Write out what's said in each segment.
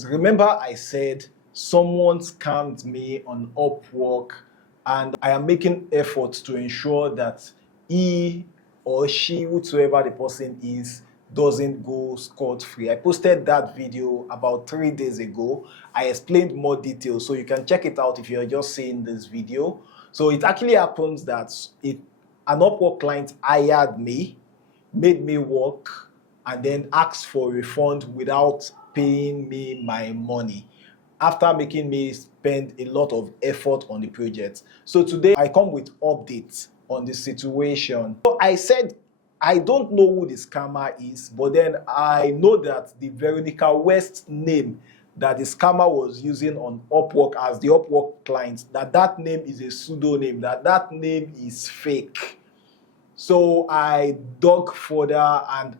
guys, remember I said someone scammed me on Upwork, and I am making efforts to ensure that he or she, whoever the person is, doesn't go scot-free. I posted that video about 3 days ago. I explained more details, so you can check it out if you're just seeing this video. So it actually happens that an Upwork client hired me, made me work, and then asked for a refund without paying me my money, after making me spend a lot of effort on the project. So today I come with updates on the situation. So I said I don't know who the scammer is, but then I know that the Veronica West name that the scammer was using on Upwork as the Upwork client, that name is a pseudonym, that name is fake. So I dug further, and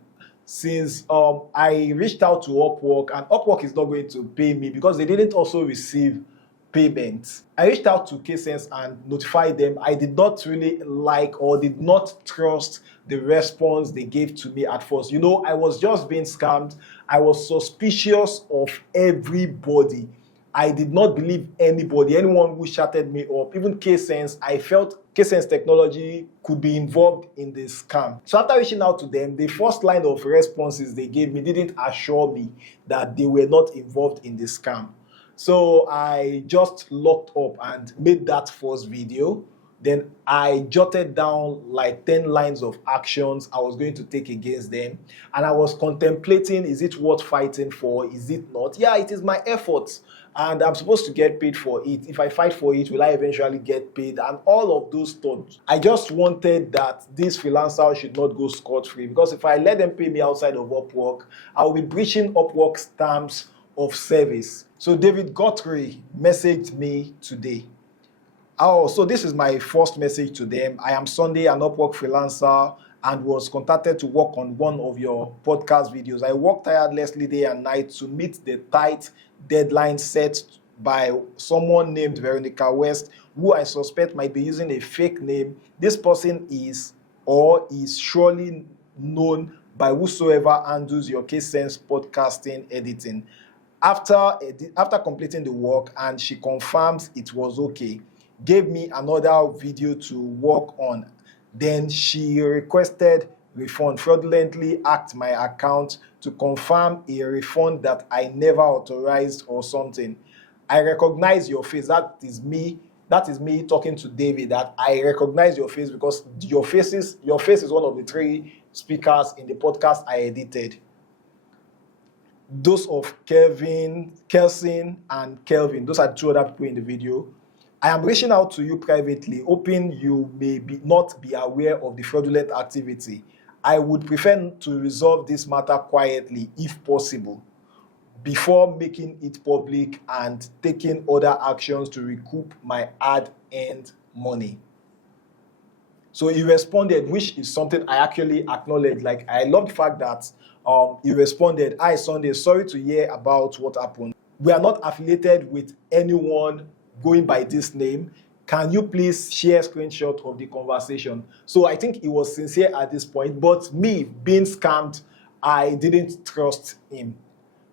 since I reached out to Upwork, and Upwork is not going to pay me because they didn't also receive payment. I reached out to Kense and notified them. I did not really like or did not trust the response they gave to me at first. You know, I was just being scammed. I was suspicious of everybody. I did not believe anybody, anyone who chatted me up, even Kense. I felt Kense technology could be involved in this scam. So after reaching out to them, the first line of responses they gave me didn't assure me that they were not involved in the scam. So I just locked up and made that first video. Then I jotted down like 10 lines of actions I was going to take against them. And I was contemplating, is it worth fighting for? Is it not? Yeah, it is my efforts. And I'm supposed to get paid for it. If I fight for it, will I eventually get paid? And all of those thoughts. I just wanted that this freelancer should not go scot-free, because if I let them pay me outside of Upwork, I'll be breaching Upwork's terms of service. So David Guthrie messaged me today. Oh, so this is my first message to them. I am Sunday, an Upwork freelancer, and was contacted to work on one of your podcast videos. I work tirelessly day and night to meet the tight deadline set by someone named Veronica West, who I suspect might be using a fake name. This person is surely known by whosoever handles your Kense podcasting editing. After completing the work, and she confirms it was okay, gave me another video to work on. Then she requested refund, fraudulently hacked my account to confirm a refund that I never authorized or something. I recognize your face. That is me talking to David, that I recognize your face because your face is one of the 3 speakers in the podcast I edited. Those of Kense and Kelvin, those are 2 other people in the video. I am reaching out to you privately, hoping you may not be aware of the fraudulent activity. I would prefer to resolve this matter quietly, if possible, before making it public and taking other actions to recoup my hard-earned money. So he responded, which is something I actually acknowledge. Like, I love the fact that he responded, "Hi Sunday, sorry to hear about what happened. We are not affiliated with anyone going by this name. Can you please share a screenshot of the conversation?" So I think he was sincere at this point, but me being scammed, I didn't trust him.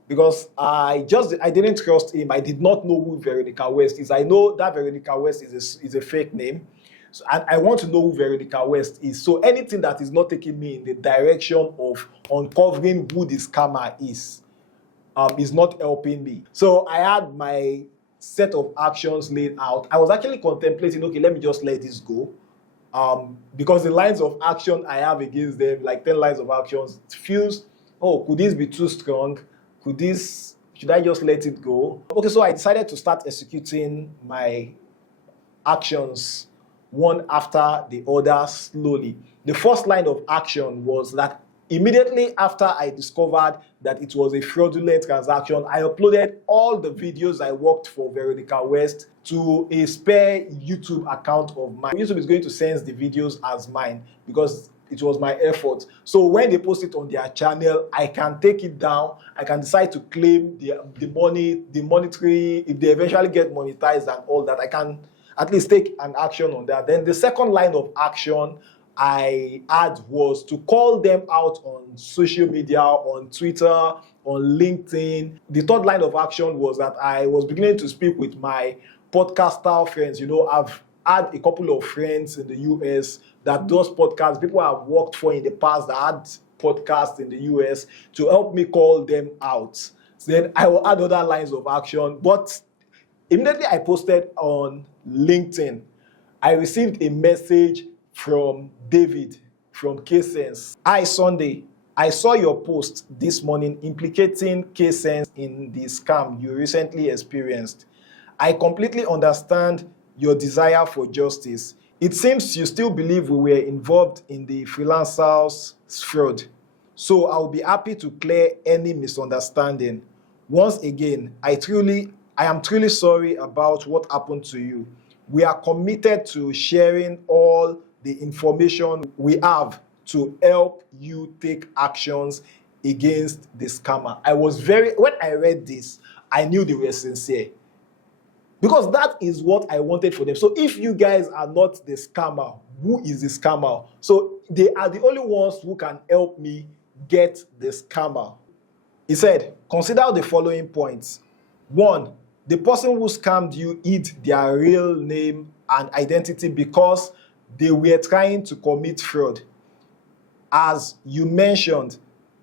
Because I didn't trust him. I did not know who Veronica West is. I know that Veronica West is a fake name. So, and I want to know who Veronica West is. So anything that is not taking me in the direction of uncovering who the scammer is not helping me. So I had my set of actions laid out. I was actually contemplating, okay, let me just let this go. Because the lines of action I have against them, like 10 lines of actions, feels, oh, could this be too strong? Should I just let it go? Okay, so I decided to start executing my actions one after the other slowly. The first line of action was that immediately after I discovered that it was a fraudulent transaction, I uploaded all the videos I worked for Veronica West to a spare YouTube account of mine. YouTube is going to sense the videos as mine because it was my effort. So when they post it on their channel, I can take it down. I can decide to claim the money, the monetary, if they eventually get monetized and all that, I can at least take an action on that. Then the second line of action I had was to call them out on social media, on Twitter, on LinkedIn. The third line of action was that I was beginning to speak with my podcaster friends. I've had a couple of friends in the US that does podcasts, people I've worked for in the past that had podcasts in the US, to help me call them out. So then I will add other lines of action. But immediately I posted on LinkedIn, I received a message from David from Kense. Hi, Sunday. I saw your post this morning implicating Kense in the scam you recently experienced. I completely understand your desire for justice. It seems you still believe we were involved in the freelancer's fraud. So I'll be happy to clear any misunderstanding. Once again, I am truly sorry about what happened to you. We are committed to sharing all the information we have to help you take actions against the scammer. When I read this, I knew they were sincere. Because that is what I wanted for them. So if you guys are not the scammer, who is the scammer? So they are the only ones who can help me get the scammer. He said, consider the following points. 1, the person who scammed you hid their real name and identity because they were trying to commit fraud. As you mentioned,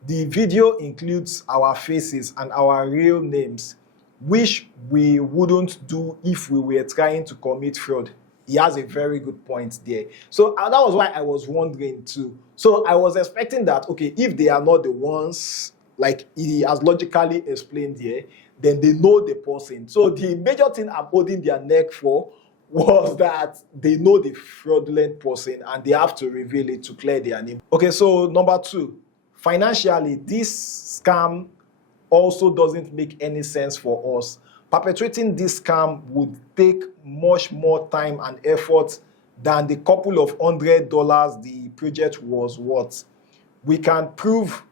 the video includes our faces and our real names, which we wouldn't do if we were trying to commit fraud. He has a very good point there. So that was why I was wondering too. So I was expecting that, okay, if they are not the ones, like he has logically explained here, then they know the person. So the major thing I'm holding their neck for was that they know the fraudulent person and they have to reveal it to clear their name. Okay, so number 2, financially, this scam also doesn't make any sense for us. Perpetrating this scam would take much more time and effort than the couple of $100 the project was worth. We can prove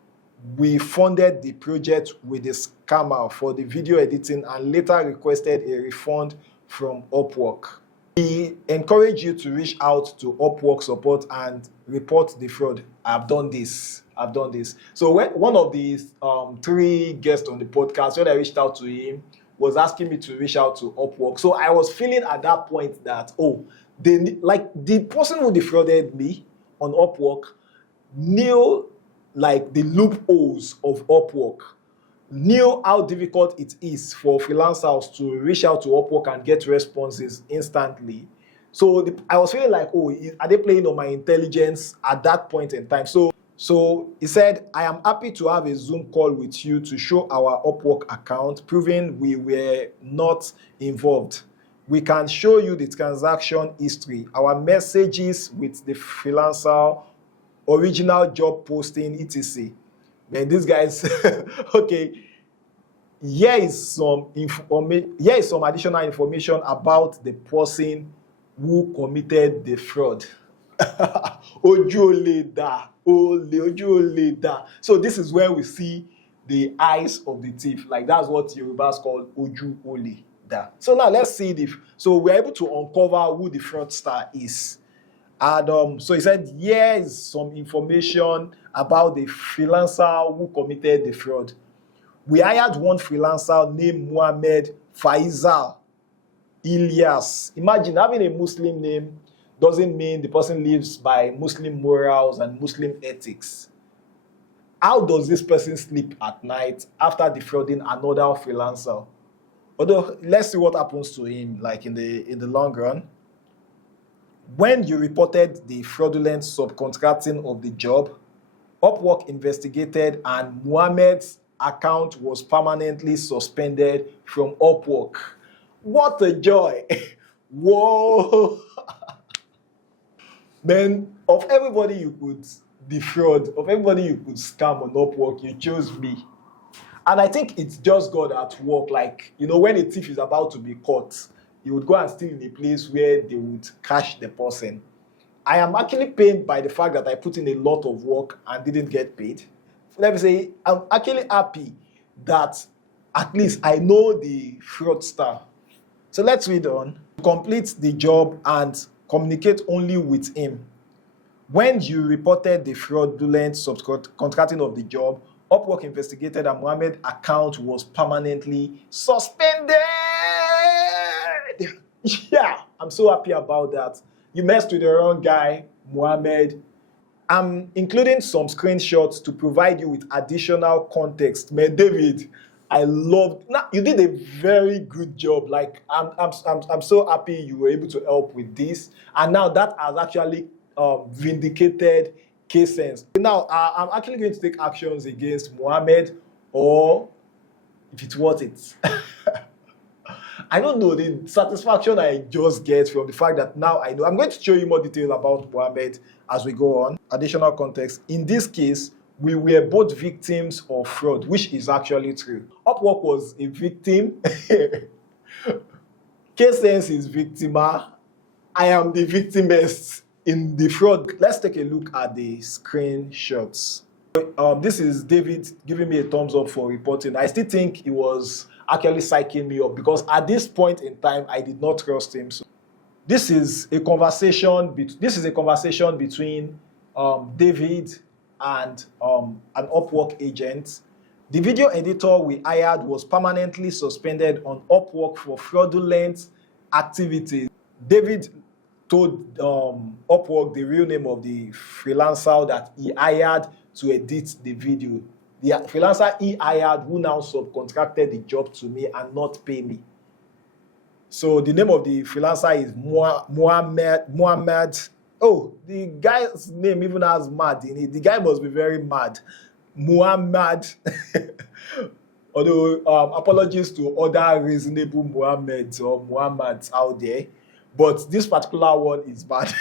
we funded the project with the scammer for the video editing and later requested a refund from Upwork. We encourage you to reach out to Upwork support and report the fraud. I've done this. So one of these 3 guests on the podcast, when I reached out to him, was asking me to reach out to Upwork. So I was feeling at that point that, the person who defrauded me on Upwork knew the loopholes of Upwork, knew how difficult it is for freelancers to reach out to Upwork and get responses instantly. So I was feeling like, are they playing on my intelligence at that point in time? So he said, I am happy to have a Zoom call with you to show our Upwork account, proving we were not involved. We can show you the transaction history, our messages with the freelancer, original job posting, etc. Man, these guys, okay, here is some additional information about the person who committed the fraud. So this is where we see the eyes of the thief. Like that's what Yorubas call oju ole da. So now let's see so we're able to uncover who the fraudster is. And so he said, here is some information about the freelancer who committed the fraud. We hired one freelancer named Muhammad Faisal Ilyas. Imagine having a Muslim name doesn't mean the person lives by Muslim morals and Muslim ethics. How does this person sleep at night after defrauding another freelancer? Although, let's see what happens to him in the long run. When you reported the fraudulent subcontracting of the job, Upwork investigated and Muhammad's account was permanently suspended from Upwork. What a joy! Whoa! Man, of everybody you could defraud, of everybody you could scam on Upwork, you chose me. And I think it's just God at work. When a thief is about to be caught, he would go and steal in a place where they would catch the person. I am actually pained by the fact that I put in a lot of work and didn't get paid. Let me say, I'm actually happy that at least I know the fraudster. So let's read on. Complete the job and communicate only with him. When you reported the fraudulent subcontracting of the job, Upwork investigated and Mohammed's account was permanently suspended. Yeah, I'm so happy about that. You messed with the wrong guy, Mohammed. I'm including some screenshots to provide you with additional context. Man, David, I loved. Now you did a very good job. Like I'm so happy you were able to help with this, and now that has actually vindicated Kense. Now I'm actually going to take actions against Mohammed, or if it's worth it. I don't know the satisfaction I just get from the fact that now I know. I'm going to show you more detail about Mohammed as we go on. Additional context. In this case, we were both victims of fraud, which is actually true. Upwork was a victim. Kense is victimer. I am the victimist in the fraud. Let's take a look at the screenshots. This is David giving me a thumbs up for reporting. I still think he was actually psyching me up because at this point in time I did not trust him. So this is a conversation. This is a conversation between David and an Upwork agent. The video editor we hired was permanently suspended on Upwork for fraudulent activities. David told Upwork the real name of the freelancer that he hired to edit the video. The freelancer he hired who now subcontracted the job to me and not pay me. So the name of the freelancer is Muhammad. Oh, the guy's name even has mad in it. The guy must be very mad. Muhammad. Although apologies to other reasonable Muhammads or Muhammads out there, but this particular one is bad.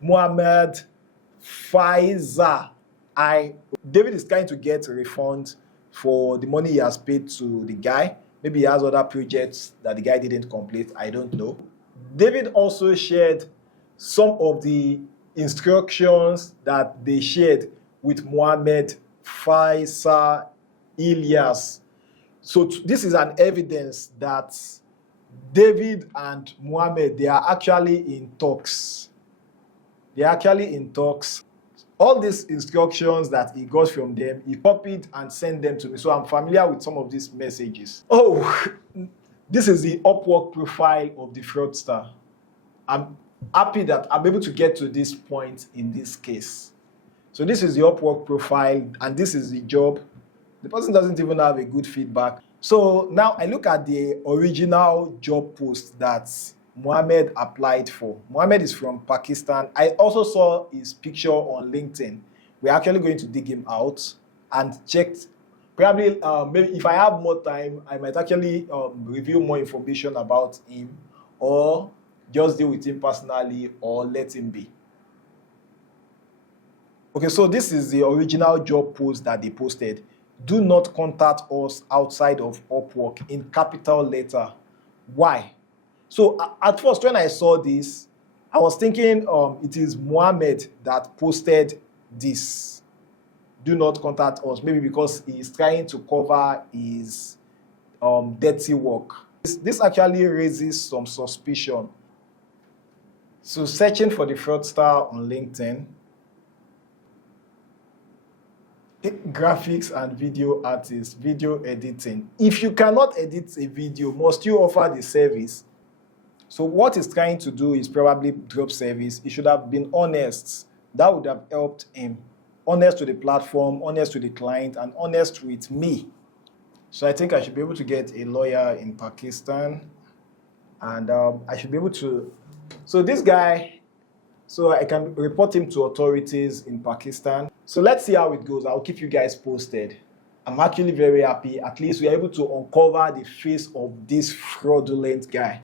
Muhammad Faiza. David is trying to get a refund for the money he has paid to the guy. Maybe he has other projects that the guy didn't complete. I don't know. David also shared some of the instructions that they shared with Mohammed Faiza Ilyas. So this is an evidence that David and Mohammed, they are actually in talks. They are actually in talks. All these instructions that he got from them, he copied and sent them to me. So I'm familiar with some of these messages. Oh, this is the Upwork profile of the fraudster. I'm happy that I'm able to get to this point in this case. So this is the Upwork profile and this is the job. The person doesn't even have a good feedback. So now I look at the original job post that Mohammed applied for. Mohammed is from Pakistan. I also saw his picture on LinkedIn. We're actually going to dig him out and check. Probably, maybe if I have more time, I might actually reveal more information about him or just deal with him personally or let him be. Okay, so this is the original job post that they posted. Do not contact us outside of Upwork in capital letter. Why? So at first, when I saw this, I was thinking it is Mohammed that posted this. Do not contact us. Maybe because he's trying to cover his dirty work. This actually raises some suspicion. So searching for the fraudster on LinkedIn. Graphics and video artists, video editing. If you cannot edit a video, must you offer the service? So what he's trying to do is probably drop service. He should have been honest. That would have helped him. Honest to the platform, honest to the client, and honest with me. So I think I should be able to get a lawyer in Pakistan. And I should be able to... So this guy, so I can report him to authorities in Pakistan. So let's see how it goes. I'll keep you guys posted. I'm actually very happy. At least we're able to uncover the face of this fraudulent guy.